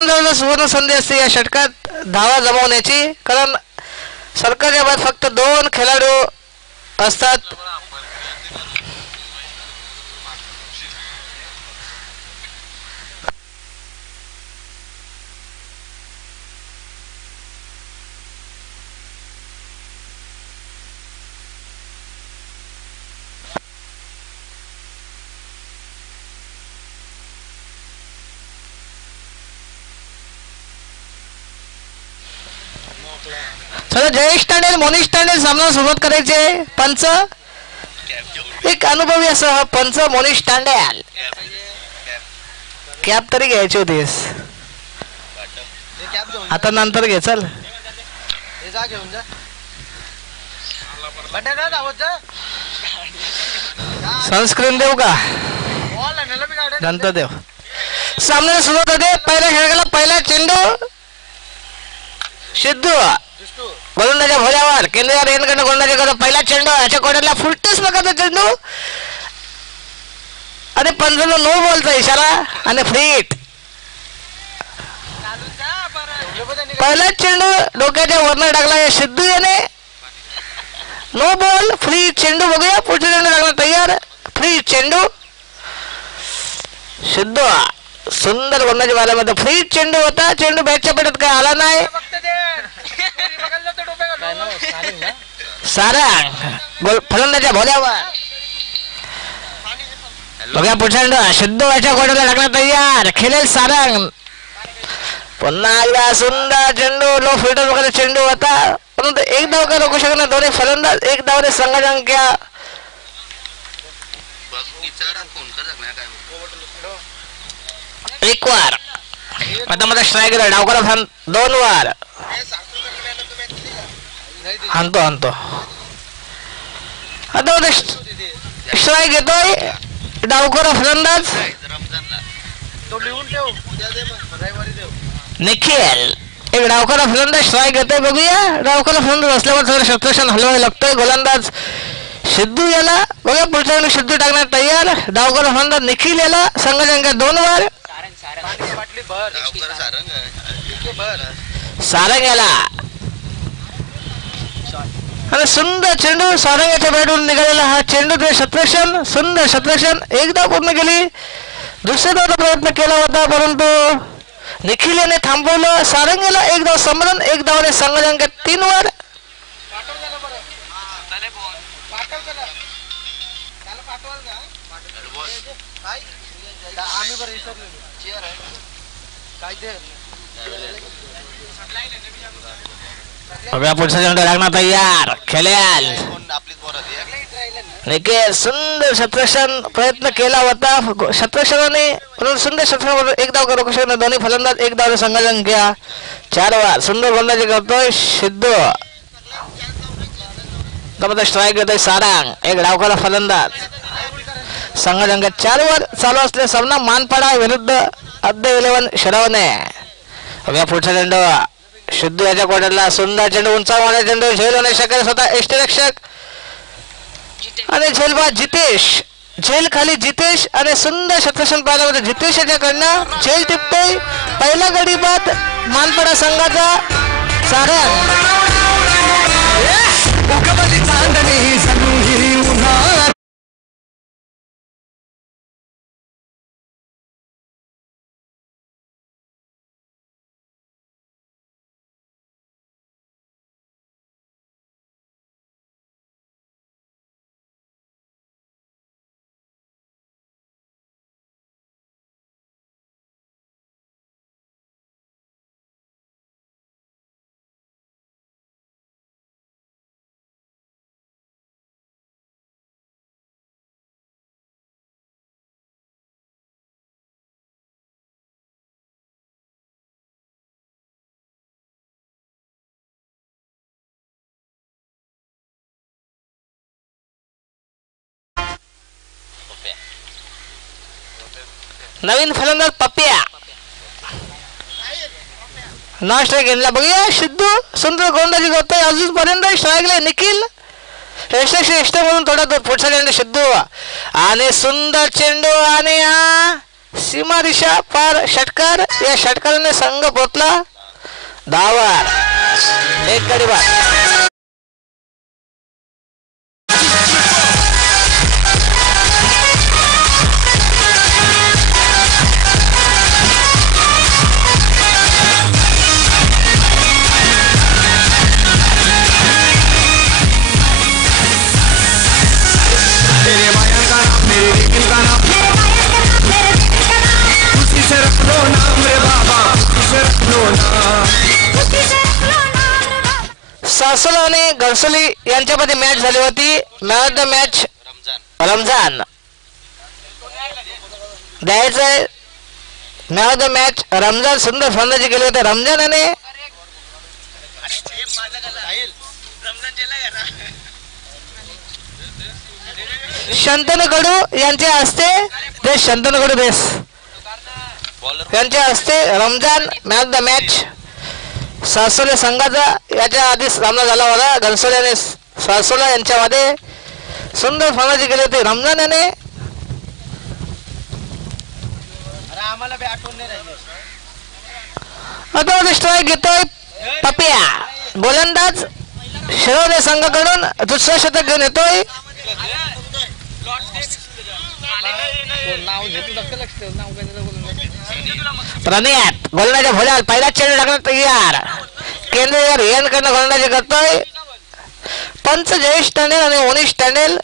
सुवर्ण संधी असते या षटकात धावा जमवण्याची, कारण सरकारच्या बाद फक्त 2 खेळाडू असतात. चला जयेश तांडेल मोनिश तांडेल सामना सुरुवात करायचे. पंच एक अनुभवी असं पंच मोनिश तांडेल, कॅप तरी घ्यायची होतीस, आता नंतर घे. चल सनस्क्रीन देऊ का, नंतर देऊ. सामन्याला सुरुवात होते. पहिल्या खेळाला पहिला चेंडू सिद्धू गोलंदाजा भोल्यावर, केंद्रीय रेनकडनं गोलंदाजी करतो. पहिला चेंडू याच्या कोड्याला फुलटस प्रकारचा चेंडू आणि पंचाला नो बॉलचा इशारा आणि फ्रीट. पहिला चेंडू डोक्याच्या वरनं टाकला या सिद्धू याने, नो बॉल फ्री चेंडू. बघूया पुढचा चेंडू टाकला तयार, फ्री चेंडू. सिद्धू सुंदर गोलंदाजी मारल्यामध्ये फ्री चेंडू होता. चेंडू बॅटच्या पेटात काय आला नाही. सारंग फलंदाच्या भोल्यावर, बघा पुढचा चेंडू सिद्धू याच्या गोड्याला टाकला तयार, खेळेल सारंग. पुन्हा एकदा सुंदर चेंडू, लो फिल्टर वगैरे चेंडू होता, परंतु एक धाव का रोखू शकणार दोन्ही फलंदाज. एक धावने संघाच्या अंक्या एक वार. आता माझा स्ट्राईक डावकरा फॅन 2 वार आणतो. आता स्ट्राईक घेतोय डावकरा फलंदाज निखिल. एक डावकरा फलंदाज स्ट्राईक घेतोय. बघूया डावकरा फलंदाज असल्यावर थोडं शस्त्रक्षण हलवावे लागतोय. गोलंदाज सिद्धू याला, बघा पुढच्या सिद्धू टाकण्यात तयार. डावकरा फलंदाज निखिल याला, संघाच्या अंकात 2 वार. सारंग याला आणि सुंदर चेंडू सारंगाच्या बॅटवरून निघालेला हा चेंडू, ते शतरक्षण, सुंदर शतरक्षण. एकदा पूर्ण केली. दुसऱ्या धावचा प्रयत्न केला होता परंतु निखिल याने थांबवलं. सारंगीला एक धाव संबंधन, एक धावने संघाच्या अंकात 3 वर. पुढचा चेंडू लागणार तयार, खेळेल निखिल. सुंदर शतरक्षण प्रयत्न केला होता शतरक्षणाने, सुंदर शतरक्षण. एक धाव करू शकतो दोन्ही फलंदाज. एक धाव संघाच्या अंक्या 4 वर. सुंदर गोलंदाजी करतोय सिद्धू. स्ट्राईक घेतोय सारंग, एक डावकरा फलंदाज. संघाच्या अंकात 4 वर. चालू असलेला सामना मानपाडा विरुद्ध अद्य 11 शिरवणे. पुढचा चेंडू सिद्धू याच्या कोड्याला, सुंदर चेंडू, उंचावणारा चेंडू. झेल होणे शक्य स्वतः यष्टीरक्षक आणि झेलबाद जितेश. झेल खाली जितेश आणि सुंदर शतरक्षण पाहायला होते जितेश याच्याकडनं. झेल टिपतोय. पहिला गडी बाद मानपाडा संघाचा. सारंग नवीन फलंदाज पप्प्या ना स्ट्राईक घेतला. बघूया सिद्धू सुंदर गोलंदाजी करतोय. अजूनपर्यंत स्ट्राईकला निखिल. म्हणून थोडा पुढचा चेंडू सिद्धू आणि सुंदर चेंडू आणि सीमारेषा पार षटकार, या षटकाराने संघ पोचला धावार. एक गडी बाद. सासोला आणि घरसोली यांच्यामध्ये मॅच झाली होती. Man of the match Ramzan द्यायचंय. Man of the match Ramzan सुंदर फलंदाजी केली होती रमजानाने. शंतनू कडू यांच्या हस्ते देश, शंतनू कडू देश यांच्या हस्ते Ramzan man of the match. सासोले संघाचा याच्या आधी सामना झाला होता. घनसोले आणि सासोला यांच्यामध्ये सुंदर फलंदाजी केली होती रमजान याने. आता स्ट्राईक घेतोय पपिया. गोलंदाज शिरवणे संघाकडून दुसरं शतक घेऊन येतोय. प्रणियात गोलंदाजी भोल्याल पहिला चेंडू टाकण्यात तयार. केंद्रीय यांकडनं गोलंदाजी करतोय पंच जयेश टंडेल आणि ओनिश टंडेल.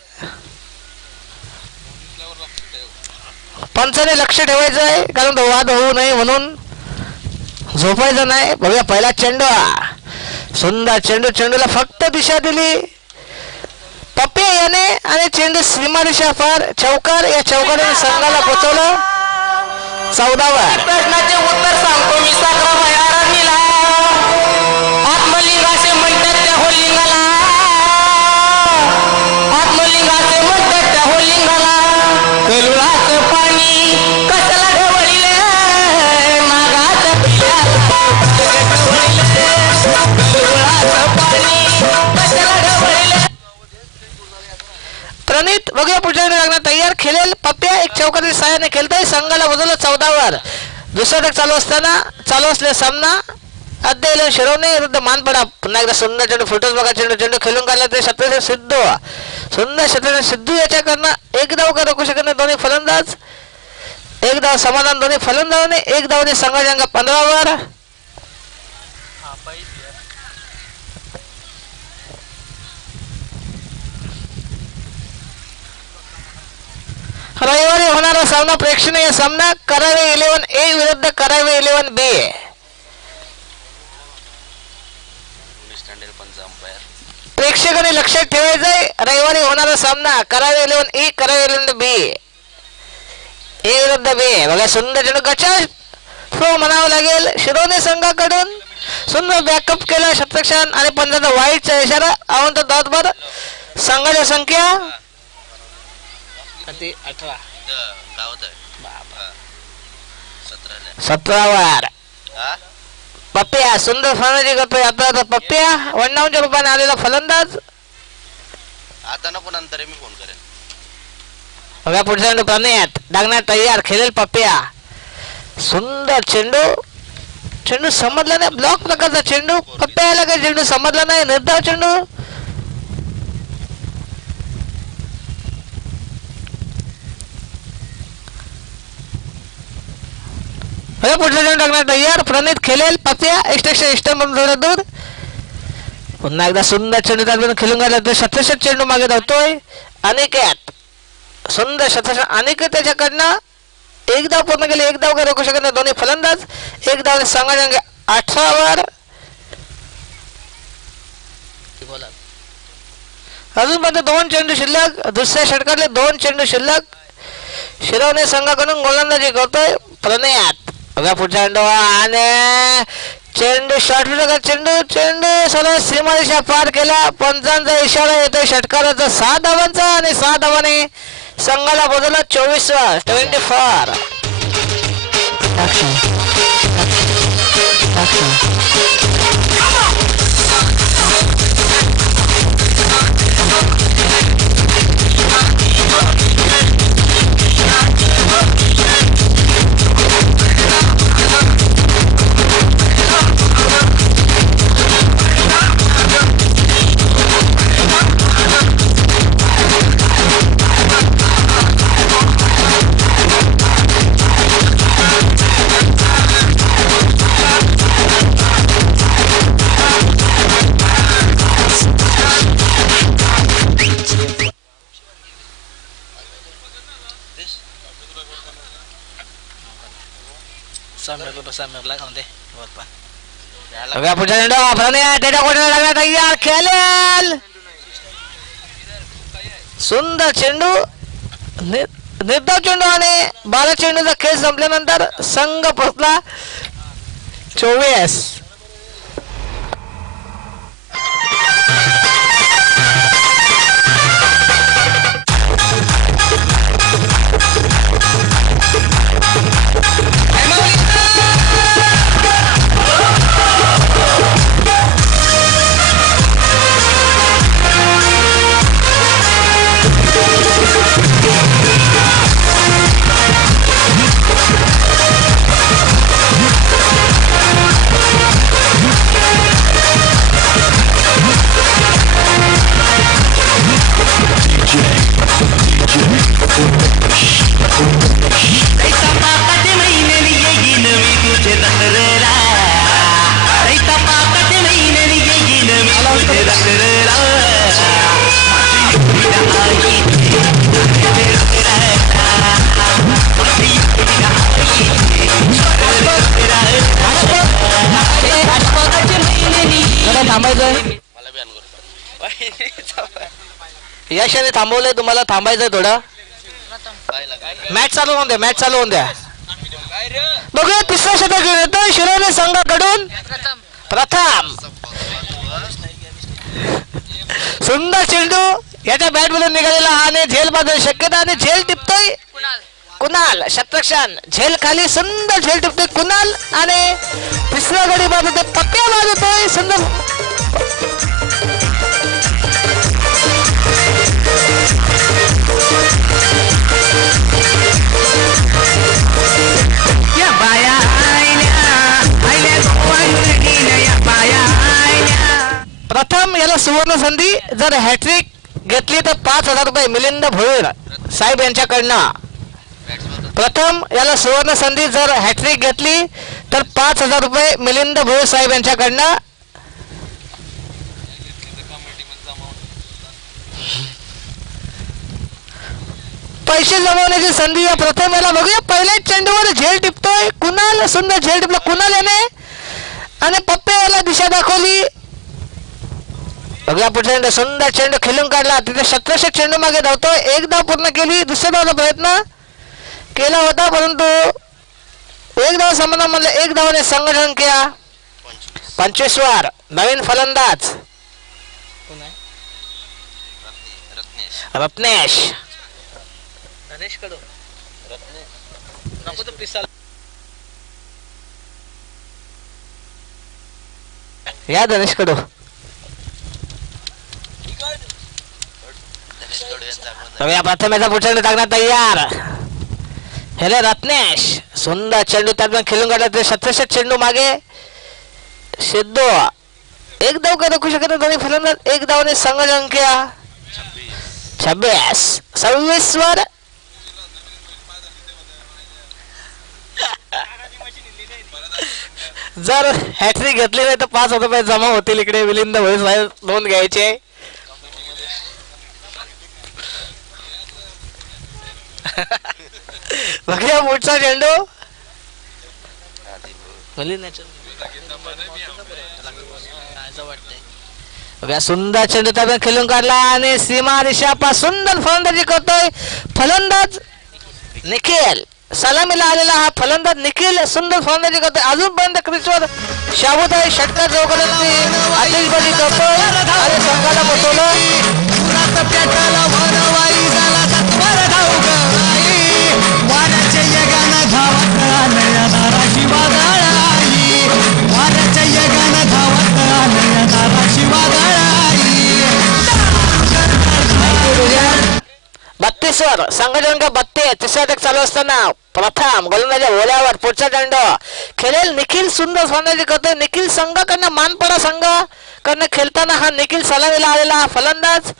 पंचाने लक्ष ठेवायचं आहे कारण तो वाद होऊ नये म्हणून झोपायचं नाही. बघूया पहिला चेंडू, सुंदर चेंडू. चेंडूला फक्त दिशा दिली पप्पे याने आणि चेंडू सीमारेषा पार चौकार. या चौकाराने संघाला पोचवलं 14 वर. प्रश्नाचे उत्तर सांगतो मी. साखरा भयारणीला आत्मलिंगाचे म्हणतात त्या होलिंगाला, आत्मलिंगाचे म्हणतात त्या होलिंगाला. करुळाचं पाणी कशाला ढवळीले, मागाचं करुळाचं पाणी कशाला ढवळीले. प्रणित बघूया पुढच्या लागणार तयार. खेळेल पप्प्या एक चौकातील साहाय्याने खेळतोय. संघाला बदललं 14 वर. दुसरा षटक चालू असलेला सामना अद्याप शिरवणे विरुद्ध मानपडा. पुन्हा एकदा सुंदर चेंडू फुटोस बघा. चेंडू खेळून काढला ते शतक सिद्धू. सुंदर शतक सिद्धू याच्याकडनं एक धाव का रोखू शकत नाही दोन्ही फलंदाज. एक धाव समाधान दोन्ही फलंदाजाने. एक धावने संघाच्या अंक 15 वर. रविवारी होणारा सामना प्रेक्षणीय सामना करावे 11A विरुद्ध करावे 11B. प्रेक्षकांनी लक्षात ठेवायचंय रविवारी होणारा सामना करावे 11A करावे 11B. A विरुद्ध B. बघा सुंदर चेंडू गचा थ्रो म्हणावं लागेल शिरोने संघाकडून. सुंदर बॅकअप केला शतक्षण आणि 15 वाईटचा इशारा. अवंत दातभर संघाच्या संख्या 17 वर. पप्प्या सुंदर फलंदाजी करतोय. आता पप्प्या 51 रुपयाने आलेला फलंदाज. आता नको नंतर मी फोन करेन. बघा पुढचा चेंडू प्रणित डागण्यात तयार. खेळेल पप्प्या. सुंदर चेंडू समजला नाही. ब्लॉक प्रकारचा चेंडू. पप्प्याला काही चेंडू समजला नाही. निर्धाव चेंडू. पुढचा चेंडू टाकण्यात तयार. प्रणित खेळेल पप्प्या. थोडं दूर. पुन्हा एकदा सुंदर चेंडू त्यातून खेळून गेला. तो 67 चेंडू मागे धावतोय अनिकेत. सुंदर 67 अनिकेत त्याच्याकडनं एक धाव पूर्ण केली. एक धाव का रोखू शकत नाही दोन्ही फलंदाज. एक धाव संघाच्या 18 वर. अजून पण 2 चेंडू शिल्लक. दुसऱ्या षटकातले 2 चेंडू शिल्लक. शिरवणे संघाकडून गोलंदाजी करतोय प्रणयात. बघा पुढचा चेंडू आणि चेंडू शॉर्ट चेंडू सरळ सीमारेषा पार केला. पंचांचा इशारा येतोय षटकाराचा 6 धावांचा आणि 6 धावाने संघाला बदलला 24 वर. 24. बघा पुढचा चेंडू त्याच्या कोणाला लागला तयार खेळेल सुंदर चेंडू निर्धाव चेंडू आणि 12 चेंडूचा खेळ संपल्यानंतर संघ पोचला 24. यशाने थांबवलंय तुम्हाला थांबायचंय थोडं मॅच चालू होऊन द्या मॅच चालू होऊन द्या बघूया तिसरा शतक घेऊन येतो शिरोली संघाकडून प्रथम सुंदर चेंडू याच्या बॅट मधून निघालेला आणि झेल बाजू शक्यता आणि झेल टिपतोय कुणाल शतरक्षण झेल खाली सुंदर झेल टिपतोय कुणाल आणि तिसऱ्या गडी बाजू पत्त्या वाजतोय सुंदर प्रथम याला सुवर्ण संधी जर हॅट्रिक घेतली तर 5,000 रुपये मिलिंद भोईर साहेब यांच्याकडनं प्रथम याला सुवर्ण संधी जर हॅट्रिक घेतली तर 5,000 रुपये मिलिंद भोईर साहेब यांच्याकडनं पैसे जमवण्याची संधी या प्रथम याला बघूया पहिल्याच चेंडूवर झेल टिपतोय कुणाल सुंदर झेल टिपला कुणाल याने आणि पप्पे याला दिशा दाखवली बघूया पुढचा सुंदर चेंडू खेळून काढला तिथे 17 चेंडू मागे धावतोय एक धाव पूर्ण केली दुसऱ्या धावचा प्रयत्न केला होता परंतु एक धाव संबंधा म्हणलं एक धावने संघटन केला 25 वर नवीन फलंदाज रत्नेश या धनेश कडू प्रथमेचा पुढचा चेंडू टाकण्यात तयार हेले रत्नेश सुंदर चेंडू त्यात खेळून काढला ते 17 चेंडू मागे सिद्धू एक धाव का दाखवू शकत दोन्ही फलंदाज एक धावने संघटन केला 26 वर जर हॅट्रिक घेतली नाही तर 5,000 रुपये जमा होतील इकडे मिलिंद भोईर साहेब नोंद घ्यायचे बघूया पुढचा चेंडू सुंदर चेंडू त्यातून खेळून काढला आणि सीमा दिशा सुंदर फलंदाजी करतोय फलंदाज निखिल सलामीला आलेला हा फलंदाज निखिल सुंदर फलंदाजी करतोय अजूनपर्यंत क्रिसवर शाबूताई षटकार जोगल्यांनी आतिषबाजी करतोय आणि संघाला मोठवलं वर संघटन का 32 तिसरा षटक चालू असताना प्रथम गोलंदाजा ओल्यावर पुढचा चेंडू खेळेल निखिल सुंदर फलंदाजी करतोय निखिल संघाकडनं मानपडा संघाकडनं खेळताना हा निखिल सलामीला आलेला हा फलंदाज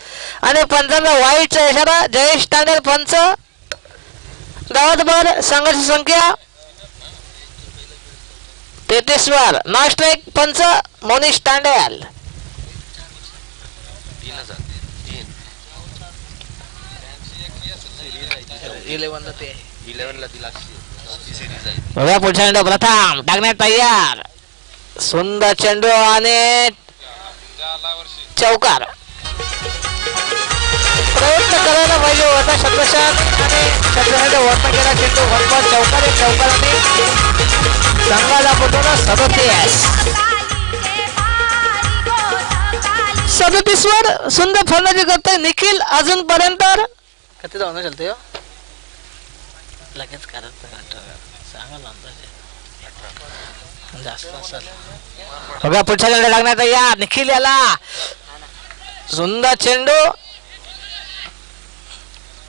आणि पंचांचा वाईटचा इशारा जयेश तांडेल पंच धावतभर संघाची संख्या 33 वर नॉन स्ट्राईक पंच मोनिश तांडेल बघा पुढचा चेंडू प्रथम टाकण्यात तयार. सुंदर चेंडू आणि चौकार. प्रयत्न करायला पाहिजे होता शतरक्षण आणि शतरक्षण वरनं गेला चेंडू वरपर चौकार. चौकाराने संघाला पोहोचवला 37 वर सुंदर फलंदाजी करतोय निखिल. अजूनपर्यंत किती जाऊन चालतंय लगेच करत जास्त असेल. बघा पुढच्या चेंडू लागण्यात या निखिल याला. सुंदर चेंडू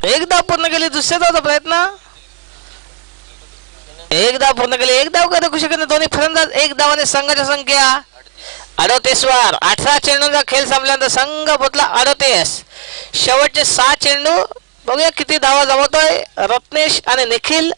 एक धाव पूर्ण केली. दुसऱ्या धावचा प्रयत्न. एक धाव पूर्ण केली. एक धाव करू शकत नाही दोन्ही फलंदाज. एक धावाने संघाची संख्या 38 वर. 18 चेंडूंचा खेळ संपल्यानंतर संघ पोचला 38. शेवटचे 6 चेंडू. बघूया किती धावा जमवतोय रत्नेश आणि निखिल.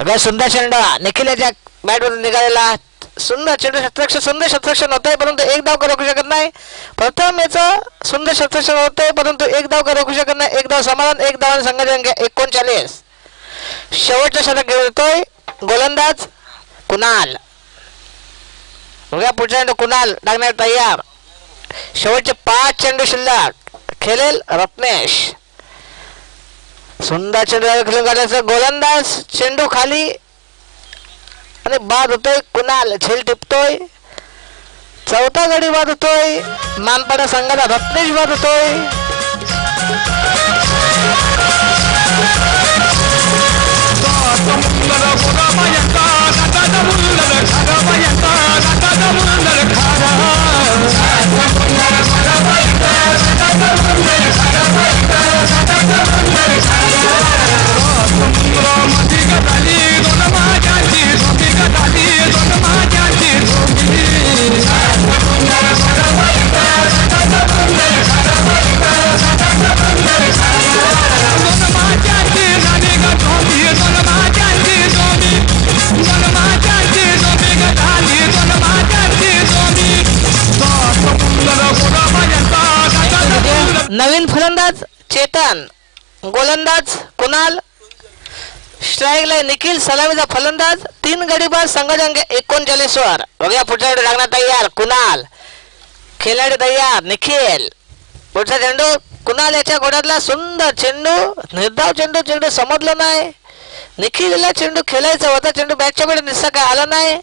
अगं सुंदर चेंडू निखिल याच्या बॅटवरून निघालेला. सुंदर चेंडू शतरक्षण. सुंदर शतरक्षण होत आहे परंतु एक धाव रोखू शकत नाही. प्रथम याचं सुंदर शतरक्षण होत आहे परंतु एक धाव रोखू शकत नाही. एक धाव समाधान. एक धावाने संघाची संख्या 39. शेवटचं शतक घेऊन येतोय गोलंदाज कुणाल. बघा पुढचा चेंडू कुणाल टाकण्यात तयार. शेवटचे 5 चेंडू शिल्लक. खेळेल रत्नेश. सुंदर चेंडू खेळून काढायचं गोलंदाज. चेंडू खाली आणि बाद होतोय. कुणाल झेल टिपतोय. चौथा गडी बाद होतोय. मानपाडा संघाला रत्नेश बाद होतोय. नवीन फलंदाज चेतन. गोलंदाज कुणाल. स्ट्राईकला निखिल. सलामीचा फलंदाज. 3 गडी बाद. संघाची संख्या 39 वर. बघूया पुढचा चेंडू लागणार तयार. कुणाल. खेळाडू तयार निखिल. पुढचा चेंडू कुणाल याच्या घोड्यातला. सुंदर चेंडू. निर्धाव चेंडू. चेंडू समजलं नाही. निखिलला चेंडू खेळायचा होता. चेंडू बॅटच्या वेळेस निस्सा काय आला नाही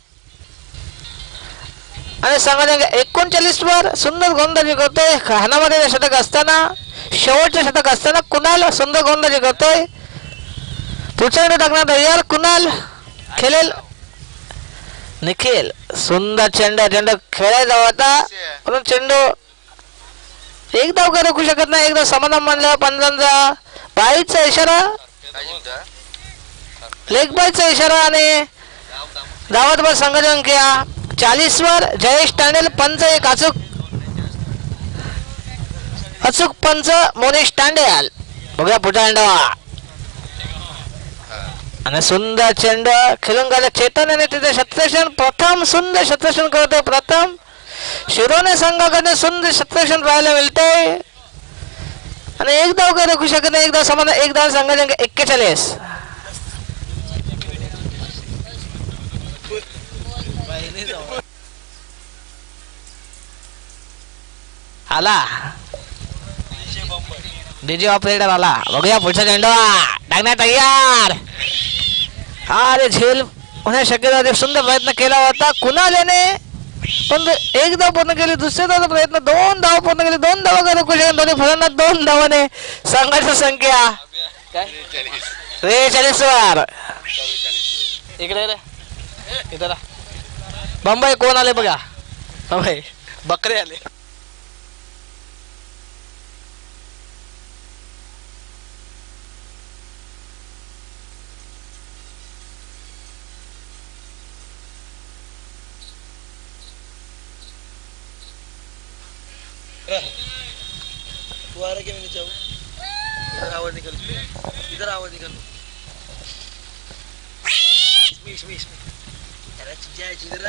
आणि संघाची 39 वर. सुंदर गोलंदाजी करतोय. हाणामध्ये शतक असताना शेवटचे शतक असताना कुणाल सुंदर गोलंदाजी करतोय. पुढचा चेंडू टाकण्यात तयार. कुणाल खेळेल निखिल. सुंदर चेंडू. चेंडू खेळायचा होता म्हणून चेंडू एक धाव काय रोखू शकत नाही. एक धाव समाधान मानलं. पंजांचा बाईचा इशारा. लेग बाईचा इशारा आणि धावत वर संघाची संख्या 40 वर. जयेश टांडेल पंच. एक अचूक पंच मोनेश टांडेल. बघा पुढचा चेंडू आणि सुंदर चेंडू खेळून गेला चेतन आणि तिथे शतरक्षण. प्रथम सुंदर शतरक्षण करतोय. प्रथम शिरोने संघाकडे सुंदर शतरक्षण पाहायला मिळते आणि एक धाव काय रोखू शकत नाही. एक धाव समान. एक धाव संघाची 41. आला डीजे ऑपरेटर आला. बघूया पुढचा चेंडू टाकण्यात तयार. अरे झेल होण्याची शक्यता होती. सुंदर प्रयत्न केला होता. कुणाल याने पण एक धाव पूर्ण केली, दुसऱ्या धावचा प्रयत्न, 2 धाव पूर्ण केली, 2 धावा करू कुशल दोन्ही फलंदाज 2 धावाने. संघाची संख्या 43 वर. इकडे इकडे बंबई कोण आले बघा, बंबई बकरे आले. तू आ रहा क्या मैंने चाहूँ इधर आवाज निकल, इधर आवाज निकल. इसमें अरे चीजा है इधर.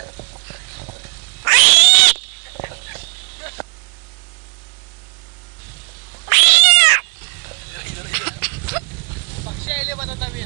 पक्षी आले बनवता मी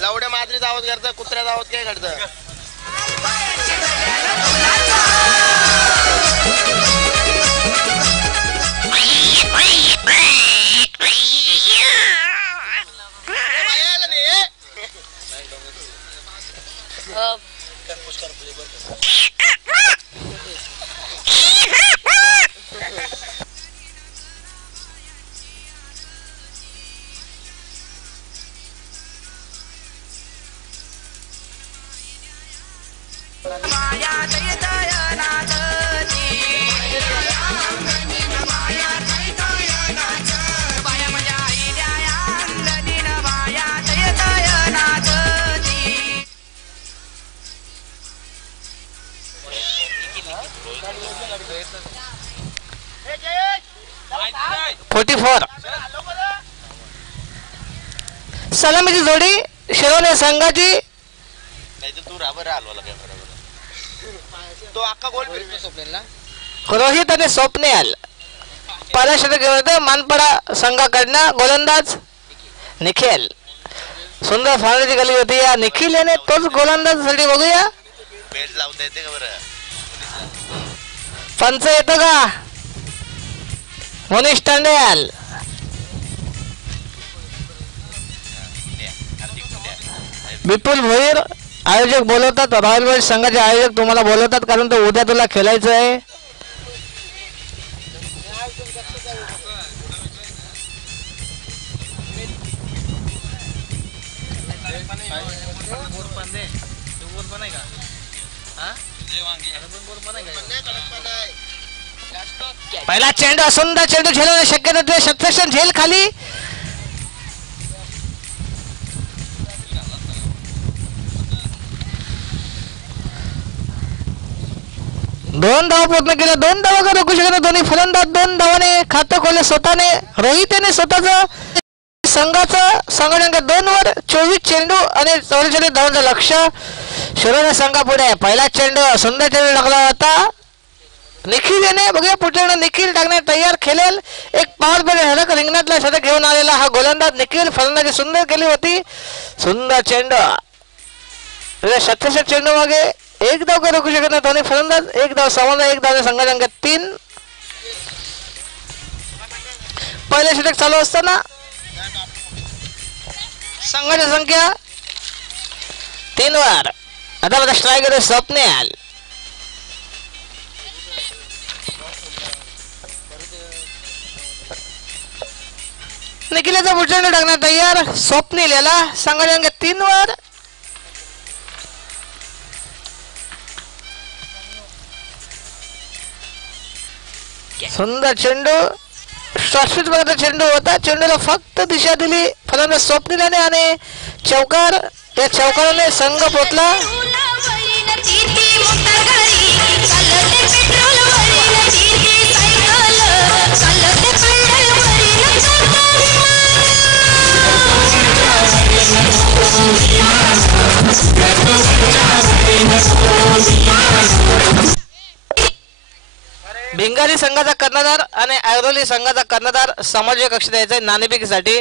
लावड्या मात्रीचा आवाज करतं, कुत्र्याचा आवाज काय करतं. सलामीची जोडी शिरोने संघाची. तू राबर हलवाला काय बरोबर. तो अख्खा गोल स्वप्नेल ना. रोहित आणि स्वप्नेल पहिल्या षटकामध्ये मानपडा संघाकडनं गोलंदाज निखिल. सुंदर फाळण्याची गली होती या निखिल याने तोच गोलंदाजसाठी बघूया. बेट लावता येते का बरं. पंच येतो का मनीष टांडेल. विपुल भोईर आयोजक बोलवतात, रॉयल वेल्स संघाचे आयोजक तुम्हाला बोलवतात कारण तो उद्या तुला खेळायचं आहे. पहिला चेंडू सुंदर चेंडू झेलवण्याची शक्यता. शतरक्षण झेल खाली. दोन धावा पूर्ण केल्या. 2 धावा करू शकत दोन्ही फलंदाज. 2 धावाने खातं खोले स्वतःने. रोहित याने स्वतःच संघाचं संघ क्रमांक 2 वर 24 चेंडू आणि 44 धावांचं लक्ष. शिरोळे संघापुढे पहिला चेंडू सुंदर चेंडू टाकला होता निखिल याने. बघूया पुढच्या निखिल टाकण्यात तयार खेळेल. एक पॉवर प्ले झलक रिंगणातला शतक घेऊन आलेला हा गोलंदाज निखिल. फलंदाजी सुंदर केली होती. सुंदर चेंडू 67 चेंडू मागे एक धाव का रोखू शकत नाही दोन्ही फलंदाज. एक धाव समाधान, एक धाव संघाचा अंक 3. पहिले षटक चालू असताना संघाची संख्या 3 वर. आता माझा स्ट्रायकर स्वप्नेल. निखिलाचा पुढच्या टाकण्यात तयार स्वप्नील याला संघाचा अंक 3 वर. सुंदर चेंडू शाश्वत प्रकारचा चेंडू होता. चेंडूला फक्त दिशा दिली फलंदाज स्वप्नीलाने आणि चौकार. या चौकाराने संघ पोचला. भिंगारी संघाचा कर्णधार आणि ऐरोली संघाचा कर्णधार सामाजिक कक्ष द्यायचा नाणेफेकीसाठी.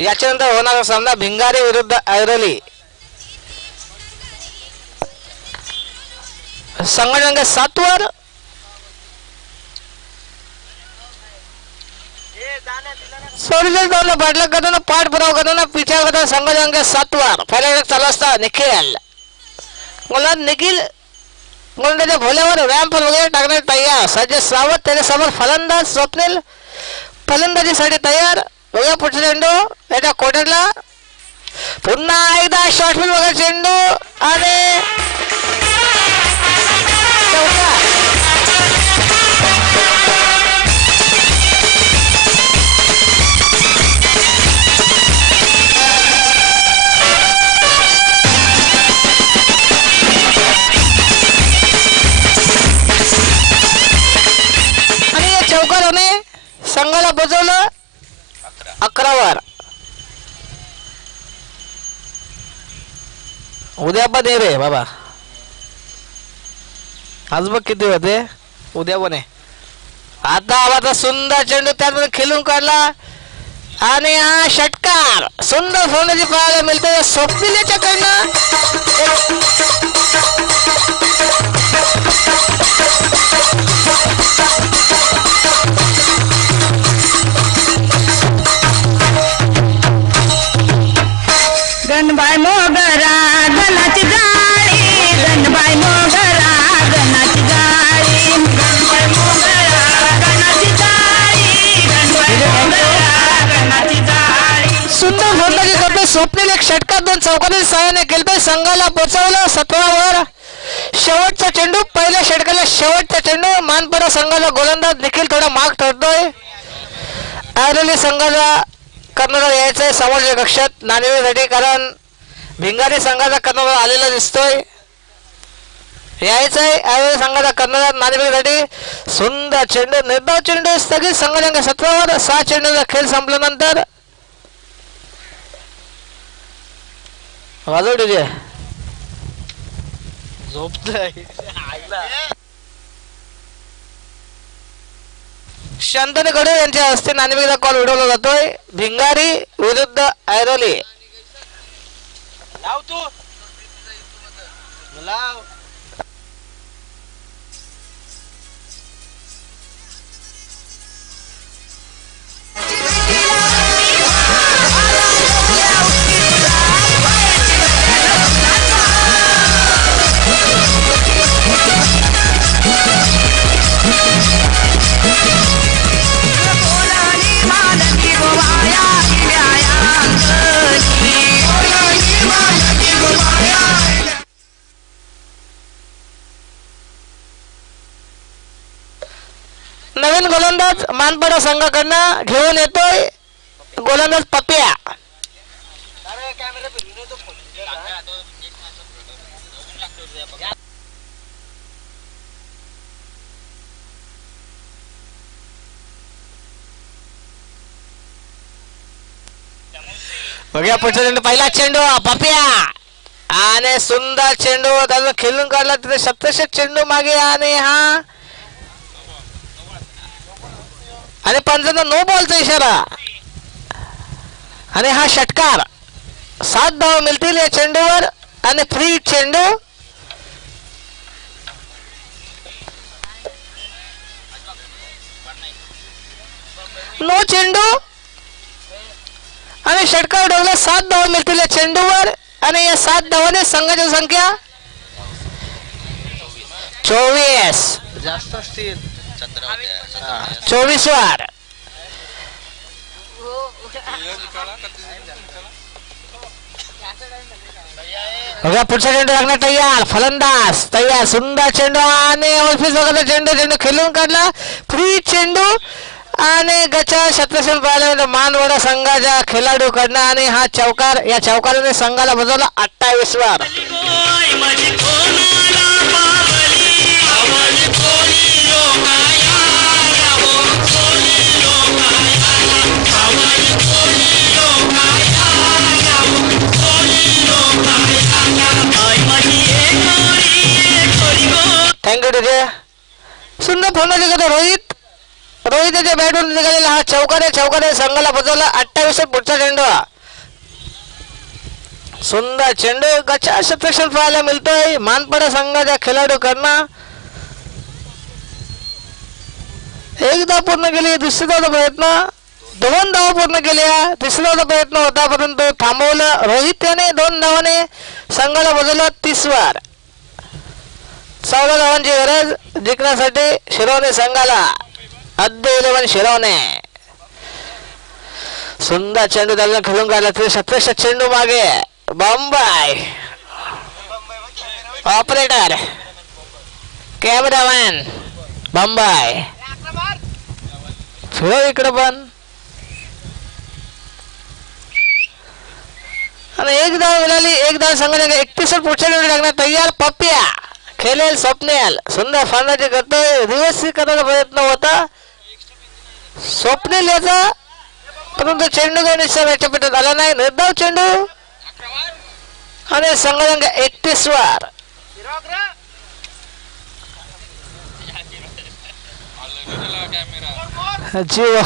याच्यानंतर होणारा सामना भिंगारी विरुद्ध ऐरोली. संघ क्रमांक 7 वर धावला पाठलाग करताना पाठपुरावा करताना पिछा करताना संघ क्रमांक 7 वर पहिला चालू असता निखिल. मला निखिल गोलंदाजाच्या भोल्यावर रॅम्प वगैरे टाकण्यात तयार. सज्ज सावत त्याच्या समोर फलंदाज स्वप्नील फलंदाजीसाठी तयार. बघा पुढचा चेंडू याच्या कोटरला. पुन्हा एकदा शॉर्टफिल वगैरे चेंडू आणि चौकाराने संघाला बजवलं 11 वर. उद्या पण ये रे बाबा. आज बघ किती होते. उद्या पण आहे. आता आवाजा सुंदर चेंडू त्यामध्ये खेळून काढला आणि हा षटकार सुंदर फलंदाजी पाहायला मिळते स्वप्नीलच्या कडनं. गणबाई मोगरा गणाची जाळी, गणबाई मोगरा गणाची जाळी, गणबाई मोगरा गणाची जाळी, गणबाई मोगरा गणाची जाळी. सुंदर फलंदाजी करतोय स्वप्नील. एक षटकार 2 चौकातील सहाय्याने केलतोय. संघाला पोहोचवलं 17 वर. शेवटचा चेंडू पहिल्या षटकाला शेवटचा चेंडू. मानपरा संघाचा गोलंदाज निखिल थोडा माग ठरतोय. ऐरोली संघाचा कर्णधार यायचंय सामाजिक कक्षात नाणेफेकीसाठी कारण भिंगारी संघाचा कर्णधार आलेला दिसतोय. यायचंय ऐरोली संघाचा कर्णधार नाणेफेकीसाठी. सुंदर चेंडू निर्धाव चेंडू स्थगित. संघ क्रमांक 17 वर 6 चेंडूचा खेळ संपल्यानंतर वाजव डीजे झोपतोय. शांतनु गडे यांच्या हस्ते नाणेफेकीचा कॉल उडवला जातोय. भिंगारी विरुद्ध ऐरोली. नवीन गोलंदाज मानपाडा संघाकडनं घेऊन येतोय गोलंदाज पप्या. बघूया पुढचा चेंडू पहिला चेंडू पप्या आणि सुंदर चेंडू त्याला खेळून काढला तिथे सप्तशत चेंडू मागे आणि हा आणि पंचांना नो बॉलचा इशारा आणि हा षटकार 7 धावा मिळतील या चेंडूवर आणि फ्री चेंडू नो चेंडू आणि षटकार उडवला 7 धावा मिळतील या चेंडूवर आणि या 7 धावाने संघाची संख्या 24 जास्त असतील 24 वर बघा पुढचा चेंडू लागणार तयार फलंदाज तयार सुंदर चेंडू आणि ऑफिस वगैरे चेंडू खेळून काढला फ्री चेंडू आणि गचा शतरक्षण पाहिलं मानवडा संघाच्या खेळाडूकडनं आणि हा चौकार या चौकाराने संघाला बजवला 28 वर थँक्यू तुझे सुंदर फलंदाजी करतो रोहितच्या बॅटवरून निघालेला हा चौकाने संघाला बजवला 28 पुढचा चेंडू सुंदर चेंडू गचा शतरक्षण पाहायला मिळतोय मानपाडा संघाच्या खेळाडूकडनं एकदा पूर्ण केली दुसरी धावचा प्रयत्न 2 धावा पूर्ण केल्या तिसरी धावचा प्रयत्न होता परंतु थांबवलं रोहित याने 2 धावाने संघाला बजवला 30 वर 14 धावांची गरज जिंकण्यासाठी शिरवणे संघाला अद्य 11 शिरवणे सुंदर चेंडू त्याला खेळून काढला 37 चेंडू मागे बॉम्बाय ऑपरेटर कॅमेरामॅन बॉम्बाय फिरव इकडे पण आणि एक धाव मिळाली एक धाव संघाने 31 पुढच्या चेंडू लागणार तयार पप्या खेळेल स्वप्नेल सुंदर फलंदाजी करतोय रिव्हर्स करण्याचा प्रयत्न होता स्वप्नेल याचा परंतु चेंडू काही निश्चय व्याख्यापीठात आला नाही निर्धाव चेंडू आणि संघांक 31 वर जीव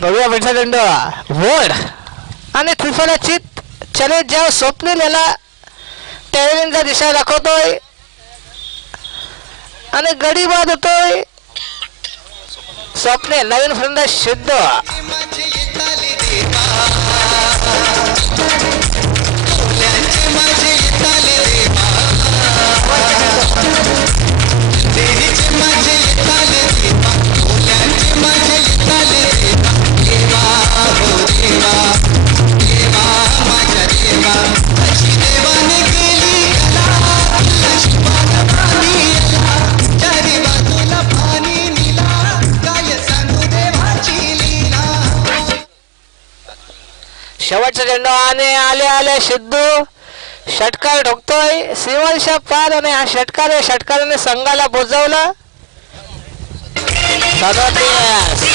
बघूया पुढचा चेंडू वोड आणि त्रिफला चित चले जाव स्वप्नेल याला टेव्हिलिनचा दिशा दाखवतोय आणि गडी बाद होतोय स्वप्ने नवीन फलंदाज सिद्ध शेवटचा चेंडू आणि आले सिद्धू षटकार ठोकतोय सीमारेषा पार आणि हा षटकार या षटकाराने संघाला बोजवलं 37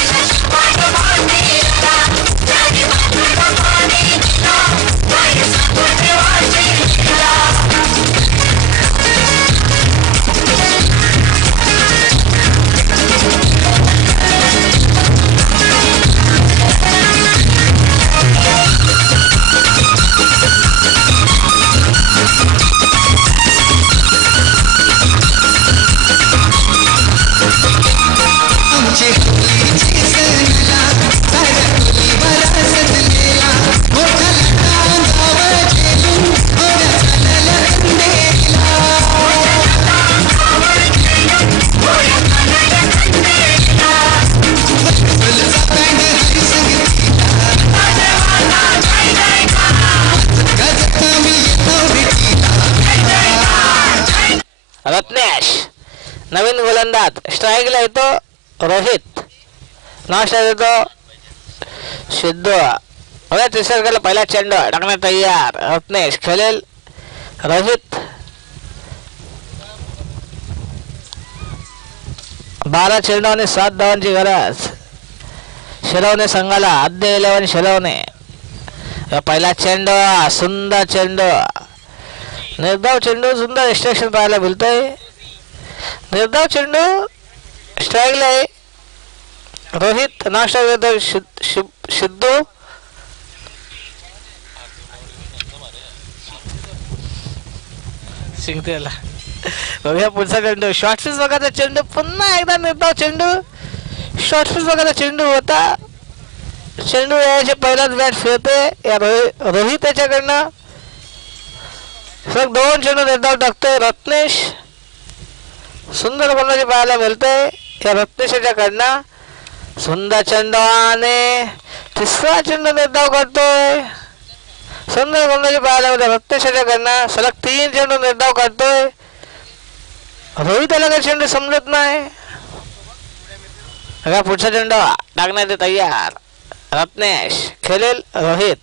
रत्नेश नवीन गोलंदाज स्ट्राईकला येतो रोहित नाश्ता येतो सिद्धू बघा तिसऱ्या पहिला चेंडू टाकण्यात तयार रत्नेश खेळेल रोहित 12 चेंडू आणि 7 धावांची गरज शिरवणे संघाला आद्य 11 शिरवणे. पहिला चेंडू सुंदर चेंडू, निर्धाव चेंडू, सुंदर एक्स्ट्रॅक्शन पाहायला मिळतंय. निर्धाव चेंडू स्ट्राईकला आहे. रोहित नाश्ता करतो. सिद्धू शिंगतेला. बघूया पुढचा चेंडू. शॉर्टफिश बघायचा चेंडू, पुन्हा एकदा निर्धाव चेंडू. शॉर्टफिश बघायचा चेंडू होता. चेंडू यायचे पहिलाच बॅट फिरते या रोहित याच्याकडनं. सलग 2 चेंडू निर्धाव टाकतोय रत्नेश. सुंदर गोलंदाजी पाहायला मिळतंय या रत्नेश याच्याकडनं. सुंदर चेंडू आणि तिसरा चेंडू निर्धाव करतोय. सुंदर गोलंदाजी पाहायला मिळते रत्नेश याच्याकडनं. सलग 3 चेंडू निर्धाव करतोय. रोहित याला काही चेंडू समजत नाही. बघा पुढचा चेंडू टाकण्यात तयार. रत्नेश खेळेल रोहित.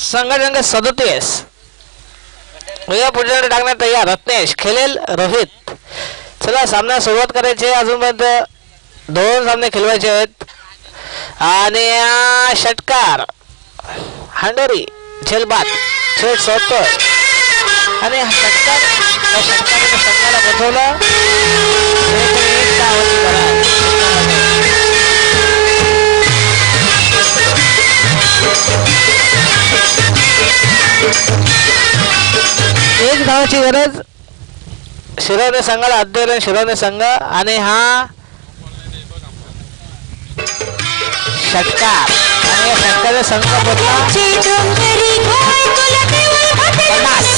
संघटन 37. पुढच्या चेंडू टाकण्यात तयार. रत्नेश खेळेल रोहित. चला सामना सुरुवात करायची. अजूनपर्यंत 2 सामने खेळवायचे आहेत. आणि षटकार हांडोरी झेलबाद थेट सोडतोय आणि षटकाने संघाला बसवलं. एक धावाची गरज शिरवणे संघाला. अध्ययन शिरवणे संघ आणि हा षटकार आणि या षटकाचा संघ बदला 50.